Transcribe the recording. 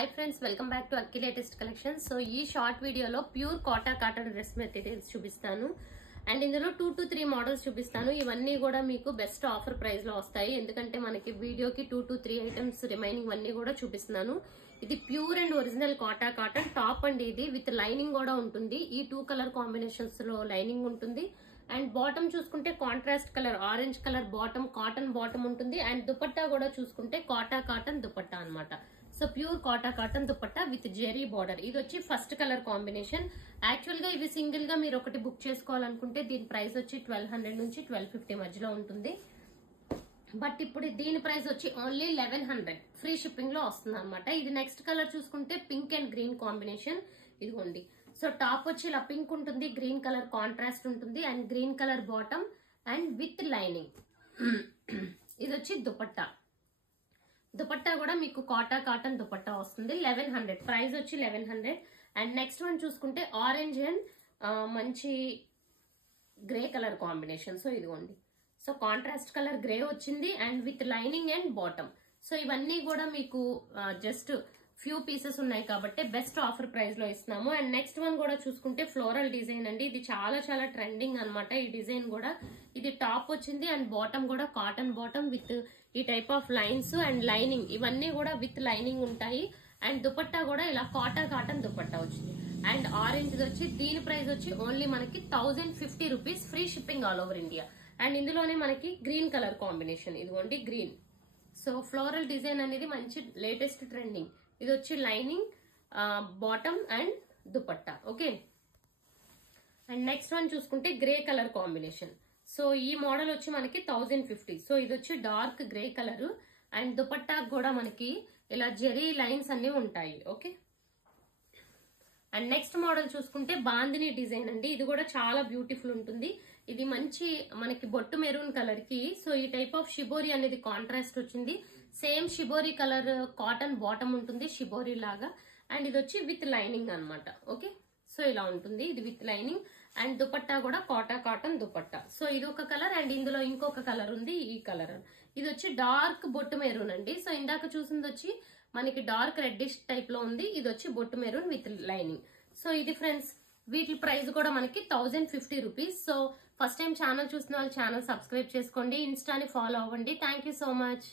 Hi friends, welcome back to Akki latest collection. So ఈ short వీడియోలో pure cotton dress materials చూపిస్తాను. And ఇందులో 2 to 3 models చూపిస్తాను. ఇవన్నీ కూడా మీకు బెస్ట్ ఆఫర్ ప్రైస్ లో వస్తాయి. ఎందుకంటే మనకి వీడియోకి 2 to 3 ఐటమ్స్ రిమైనింగ్ అన్ని కూడా చూపిస్తున్నాను. ఇది pure and original cotton top and ఇది విత్ లైనింగ్ కూడా ఉంటుంది. ఈ 2 కలర్ కాంబినేషన్స్ లో లైనింగ్ ఉంటుంది. అండ్ బాటమ్ చూసుకుంటే contrast colour orange colour bottom, cotton bottom ఉంటుంది. అండ్ దుపట్టా కూడా చూసుకుంటే కాటన్ దుపట్టా అన్నమాట. So pure cotton dupatta with zari border. ఇది వచ్చి ఫస్ట్ కలర్ కాంబినేషన్. యాక్చువల్ గా ఇవి సింగిల్ గా మీరు ఒకటి బుక్ చేసుకోవాలనుకుంటే దీని ప్రైస్ వచ్చి 1200 నుంచి 1250 మధ్యలో ఉంటుంది. బట్ ఇప్పుడు దీని ప్రైస్ వచ్చి ఓన్లీ 1100 ఫ్రీ షిప్పింగ్ లో వస్తుంది అనమాట. ఇది నెక్స్ట్ కలర్ చూసుకుంటే పింక్ అండ్ గ్రీన్ కాంబినేషన్. ఇదిగోండి. సో టాప్ వచ్చి ఇలా పింక్ ఉంటుంది, గ్రీన్ కలర్ కాంట్రాస్ట్ ఉంటుంది and green colour bottom and with lining. ఇది వచ్చి దుపట్టా కూడా మీకు కాటన్ దుపట్టా వస్తుంది. 1100 ప్రైస్ వచ్చి 1100. అండ్ నెక్స్ట్ వన్ చూసుకుంటే ఆరెంజ్ అండ్ మంచి గ్రే కలర్ కాంబినేషన్. సో ఇదిగోండి. సో కాంట్రాస్ట్ కలర్ గ్రే వచ్చింది and with lining and bottom. So ఇవన్నీ కూడా మీకు జస్ట్ ఫ్యూ పీసెస్ ఉన్నాయి కాబట్టి బెస్ట్ ఆఫర్ ప్రైస్ లో ఇస్తున్నాము. అండ్ నెక్స్ట్ వన్ కూడా చూసుకుంటే ఫ్లోరల్ డిజైన్ అండి. ఇది చాలా ట్రెండింగ్ అన్నమాట. ఈ డిజైన్ కూడా ఇది టాప్ వచ్చింది అండ్ బాటమ్ కూడా కాటన్ బాటమ్ విత్ ఈ type of lines and lining. ఇవన్నీ కూడా విత్ లైనింగ్ ఉంటాయి. అండ్ దుపట్టా కూడా ఇలా కాటన్ దుపట్టా వచ్చింది. అండ్ ఆరెంజ్ వచ్చి దీని ప్రైస్ వచ్చి ఓన్లీ మనకి 1050 rupees free shipping all over India. And ఇందులోనే మనకి గ్రీన్ కలర్ కాంబినేషన్. ఇదిగోండి గ్రీన్. సో ఫ్లోరల్ డిజైన్ అనేది మంచి లేటెస్ట్ ట్రెండింగ్. ఇది వచ్చి lining, bottom and dupatta. Okay. And next one చూసుకుంటే గ్రే కలర్ కాంబినేషన్. సో ఈ మోడల్ వచ్చి మనకి 1050. సో ఇది వచ్చి dark grey colour and dupatta కూడా మనకి ఇలా జెరీ లైన్స్ అన్ని ఉంటాయి. ఓకే. అండ్ నెక్స్ట్ మోడల్ చూసుకుంటే బాందిని డిజైన్ అండి. ఇది కూడా చాలా బ్యూటిఫుల్ ఉంటుంది. ఇది మంచి మనకి బొట్టు మెరూన్ కలర్ కి సో ఈ టైప్ ఆఫ్ షిబోరి అనేది కాంట్రాస్ట్ వచ్చింది. Same shibori colour cotton bottom ఉంటుంది షిబోరి లాగా. అండ్ ఇది వచ్చి విత్ లైనింగ్ అన్నమాట. ఓకే. సో ఇలా ఉంటుంది. ఇది విత్ లైనింగ్ అండ్ దుపట్టా కూడా కాటన్ దుపట్టా. సో ఇది ఒక కలర్ అండ్ ఇందులో ఇంకొక కలర్ ఉంది. ఈ కలర్ ఇది వచ్చి డార్క్ బొట్టు మెరూన్ అండి. సో ఇందాక చూసింది వచ్చి మనకి డార్క్ రెడ్డిష్ టైప్ లో ఉంది. ఇది వచ్చి బొట్టు మెరూన్ విత్ లైనింగ్. సో ఇది ఫ్రెండ్స్ వీటి ప్రైస్ కూడా మనకి 1050 rupees. So first time channel చూసిన వాళ్ళు ఛానల్ సబ్స్క్రైబ్ చేసుకోండి, ఇన్స్టాని ఫాలో అవ్వండి. Thank you so much.